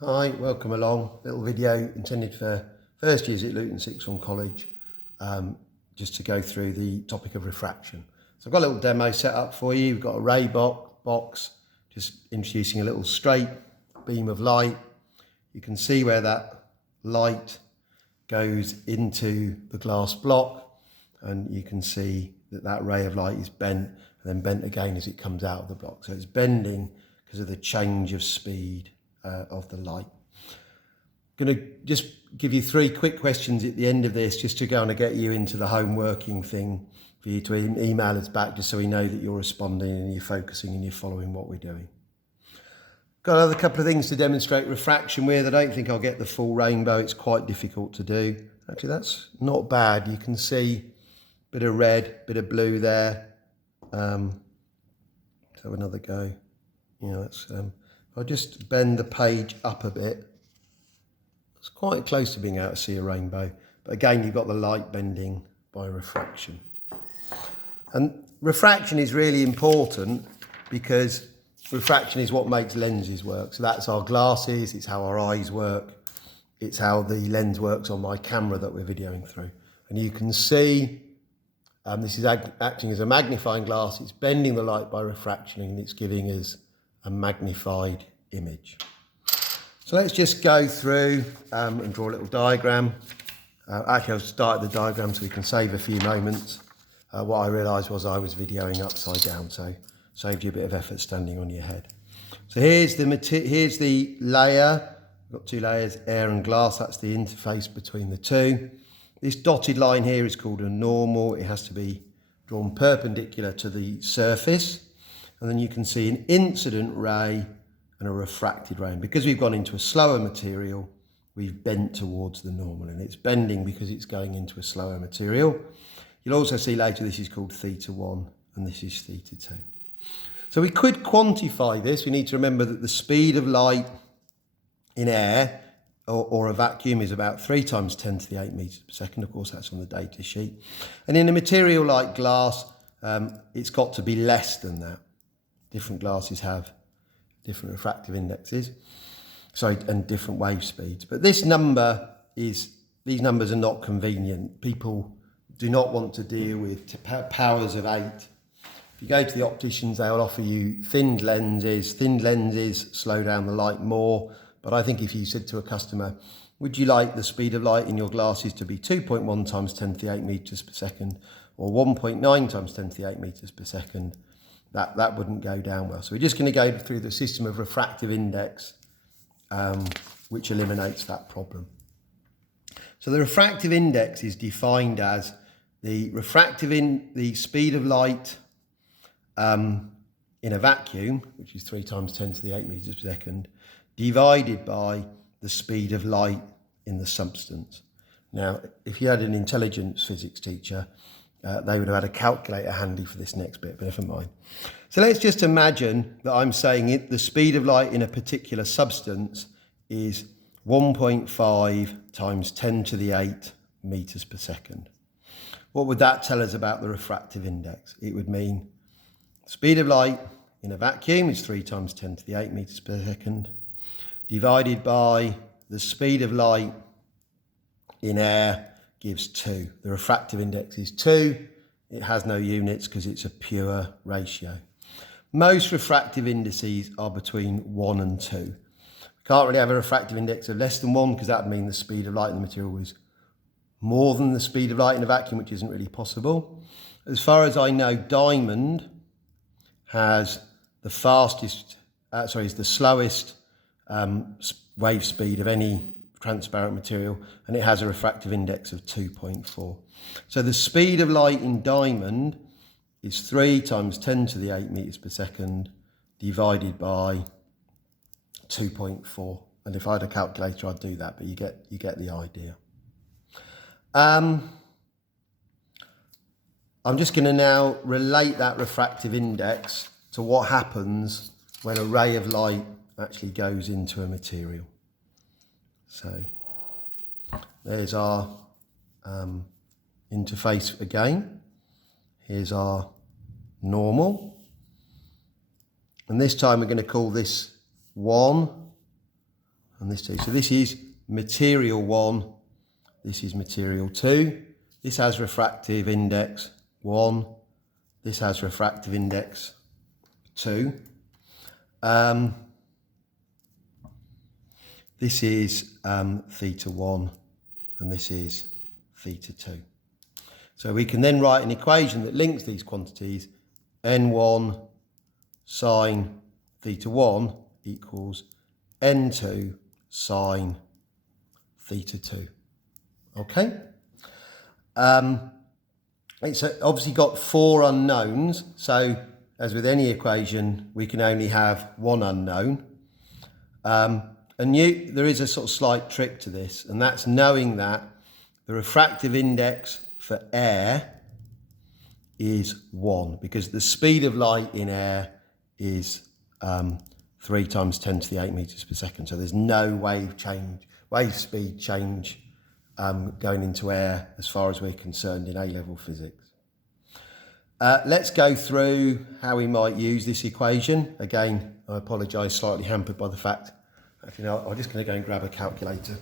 Hi, welcome along. Little video intended for first years at Luton Sixth Form College, just to go through the topic of refraction. So I've got a little demo set up for you. We've got a ray box, just introducing a little straight beam of light. You can see where that light goes into the glass block, and you can see that that ray of light is bent and then bent again as it comes out of the block. So it's bending because of the change of speed of the light. I'm going to just give you 3 quick questions at the end of this, just to go and get you into the home working thing for you to email us back, just so we know that you're responding and you're focusing and you're following what we're doing. Got another couple of things to demonstrate refraction with. I don't think I'll get the full rainbow. It's quite difficult to do. Actually, that's not bad. You can see a bit of red, bit of blue there. Let's have another go. You know, it's I'll just bend the page up a bit. It's quite close to being able to see a rainbow. But again, you've got the light bending by refraction. And refraction is really important because refraction is what makes lenses work. So that's our glasses, it's how our eyes work, it's how the lens works on my camera that we're videoing through. And you can see this is acting as a magnifying glass. It's bending the light by refraction and it's giving us a magnified image. So let's just go through and draw a little diagram. Actually, I'll start the diagram so we can save a few moments. What I realised was I was videoing upside down, so saved you a bit of effort standing on your head. So here's the layer. We've got 2 layers, air and glass. That's the interface between the two. This dotted line here is called a normal. It has to be drawn perpendicular to the surface. And then you can see an incident ray and a refracted ray. And because we've gone into a slower material, we've bent towards the normal. And it's bending because it's going into a slower material. You'll also see later this is called θ1 and this is θ2. So we could quantify this. We need to remember that the speed of light in air or a vacuum is about 3 times 10 to the 8 meters per second. Of course, that's on the data sheet. And in a material like glass, it's got to be less than that. Different glasses have different refractive indexes, and different wave speeds. But these numbers are not convenient. People do not want to deal with powers of 8. If you go to the opticians, they'll offer you thinned lenses. Thinned lenses slow down the light more. But I think if you said to a customer, would you like the speed of light in your glasses to be 2.1 times 10 to the 8 meters per second or 1.9 times 10 to the 8 meters per second? That wouldn't go down well. So we're just going to go through the system of refractive index, which eliminates that problem. So the refractive index is defined as the the speed of light in a vacuum, which is 3 times 10 to the 8 meters per second, divided by the speed of light in the substance. Now, if you had an intelligence physics teacher, they would have had a calculator handy for this next bit, but never mind. So let's just imagine that I'm saying the speed of light in a particular substance is 1.5 times 10 to the 8 meters per second. What would that tell us about the refractive index? It would mean speed of light in a vacuum is 3 times 10 to the 8 meters per second, divided by the speed of light in air gives 2. The refractive index is 2. It has no units because it's a pure ratio. Most refractive indices are between 1 and 2. We can't really have a refractive index of less than 1 because that would mean the speed of light in the material is more than the speed of light in a vacuum, which isn't really possible. As far as I know, diamond has the slowest wave speed of any transparent material, and it has a refractive index of 2.4. So the speed of light in diamond is 3 times 10 to the 8 meters per second divided by 2.4. And if I had a calculator, I'd do that, but you get the idea. I'm just going to now relate that refractive index to what happens when a ray of light actually goes into a material. So there's our interface again. Here's our normal. And this time we're going to call this 1 and this 2. So this is material 1, this is material 2. This has refractive index 1, this has refractive index 2. This is theta 1 and this is theta 2. So we can then write an equation that links these quantities. N1 sine theta 1 equals N2 sine theta 2. Okay? It's obviously got 4 unknowns, so as with any equation, we can only have one unknown. There is a sort of slight trick to this, and that's knowing that the refractive index for air is 1, because the speed of light in air is 3 times 10 to the 8 meters per second. So there's no wave speed change going into air as far as we're concerned in A-level physics. Let's go through how we might use this equation. Again, I apologise, slightly hampered by the fact, actually no, I'm just going to go and grab a calculator.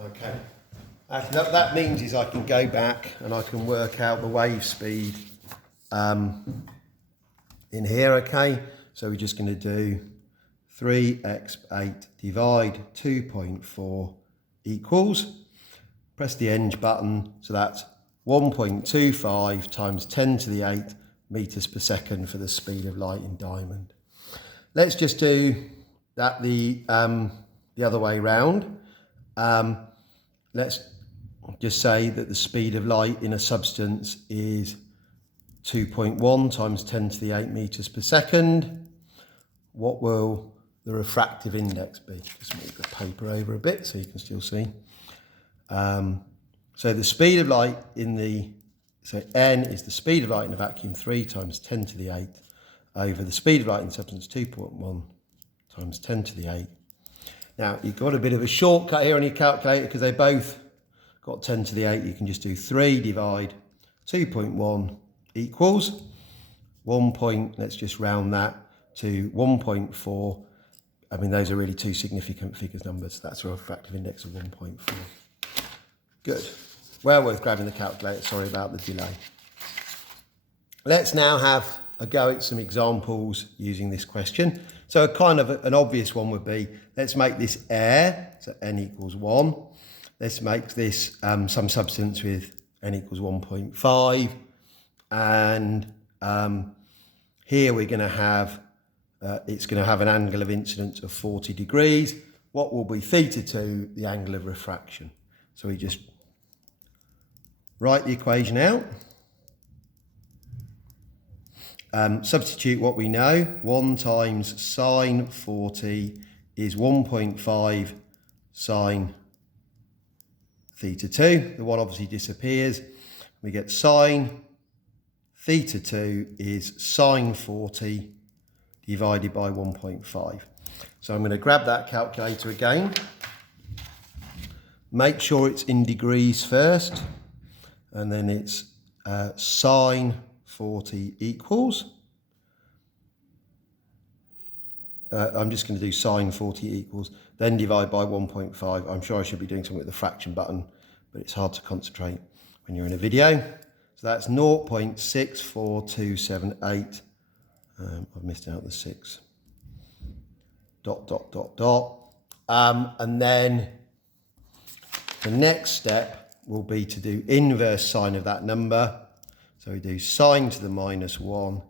Okay. Actually, that means is I can go back and I can work out the wave speed in here, okay? So we're just going to do 3x8 divide 2.4 equals, press the eng button, so that's 1.25 times 10 to the 8 meters per second for the speed of light in diamond. Let's just do that the other way round. Let's just say that the speed of light in a substance is 2.1 times 10 to the 8 meters per second. What will the refractive index be? Just move the paper over a bit so you can still see. So the speed of light so n is the speed of light in a vacuum, 3 times 10 to the 8 over the speed of light in substance, 2.1 times 10 to the 8. Now, you've got a bit of a shortcut here on your calculator because they both got 10 to the 8. You can just do 3 divide 2.1 equals 1 let's just round that to 1.4. I mean, those are really two significant figures numbers. That's a refractive index of 1.4. Good. Well worth grabbing the calculator. Sorry about the delay. Let's now have a go at some examples using this question. So a kind of an obvious one would be, let's make this air, so n equals 1. Let's make this some substance with n equals 1.5. And here we're going to have, it's going to have an angle of incidence of 40 degrees. What will be theta 2, the angle of refraction? So we just write the equation out. Substitute what we know. 1 times sine 40 is 1.5 sine theta 2. The 1 obviously disappears. We get sine theta 2 is sine 40 divided by 1.5. So I'm going to grab that calculator again. Make sure it's in degrees first. And then it's sine 40 equals. I'm just going to do sine 40 equals, then divide by 1.5. I'm sure I should be doing something with the fraction button, but it's hard to concentrate when you're in a video. So that's 0.64278. I've missed out the 6. ... And then the next step will be to do inverse sine of that number. So we do sine to the minus 1,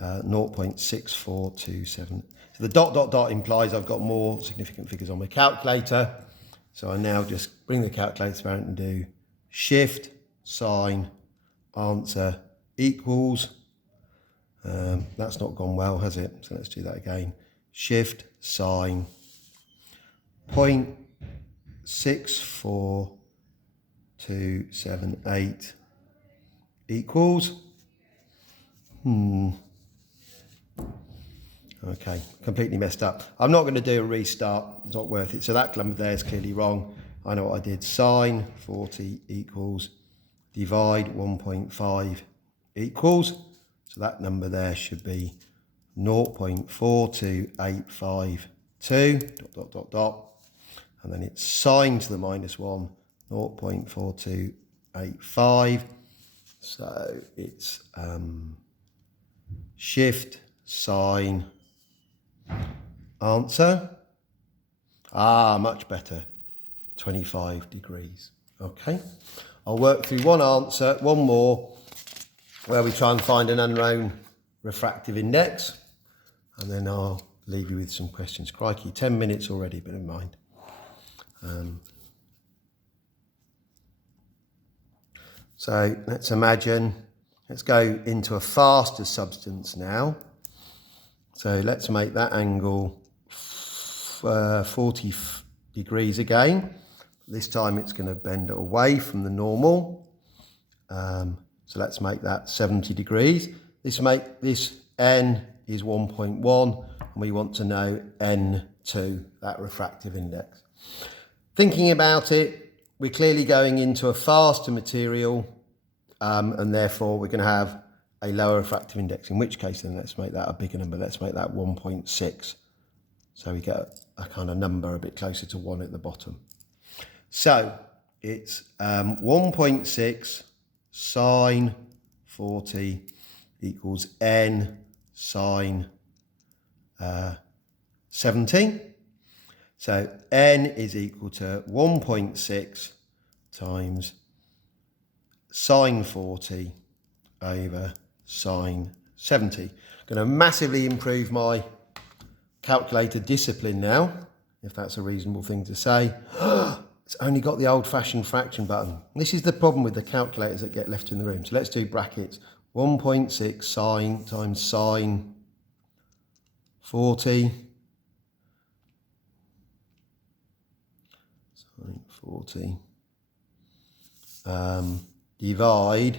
0.6427. So the ... implies I've got more significant figures on my calculator. So I now just bring the calculator out and do shift sine answer equals. That's not gone well, has it? So let's do that again. Shift sine 0.64278 equals. Okay, completely messed up. I'm not going to do a restart. It's not worth it. So that number there is clearly wrong. I know what I did. Sine 40 equals divide 1.5 equals. So that number there should be 0.42852 ... And then it's sine to the minus 1, 0.4285. So it's shift sine answer. Much better. 25 degrees. Okay. I'll work through one answer, one more, where we try and find an unknown refractive index. And then I'll leave you with some questions. Crikey, 10 minutes already, but never mind. So let's imagine, let's go into a faster substance now. So let's make that angle 40 degrees again. This time it's going to bend away from the normal. So let's make that 70 degrees. This n is 1.1 and we want to know n2, that refractive index. Thinking about it, we're clearly going into a faster material and therefore we're going to have a lower refractive index, in which case then let's make that a bigger number. Let's make that 1.6. So we get a kind of number a bit closer to 1 at the bottom. So it's 1.6 sine 40 equals n sine 70. So n is equal to 1.6 times sine 40 over sine 70. I'm going to massively improve my calculator discipline now, if that's a reasonable thing to say. It's only got the old-fashioned fraction button. This is the problem with the calculators that get left in the room. So let's do brackets. 1.6 sine times sine 40. Sine 40. Divide.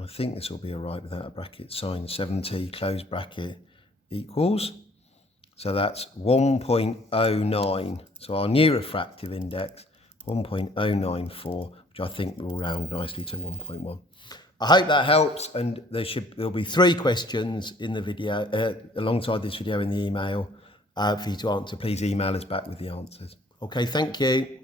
I think this will be all right without a bracket. Sine 70, close bracket, equals. So that's 1.09. So our new refractive index, 1.094, which I think will round nicely to 1.1. I hope that helps, and there'll be 3 questions in the video, alongside this video in the email for you to answer. Please email us back with the answers. Okay, thank you.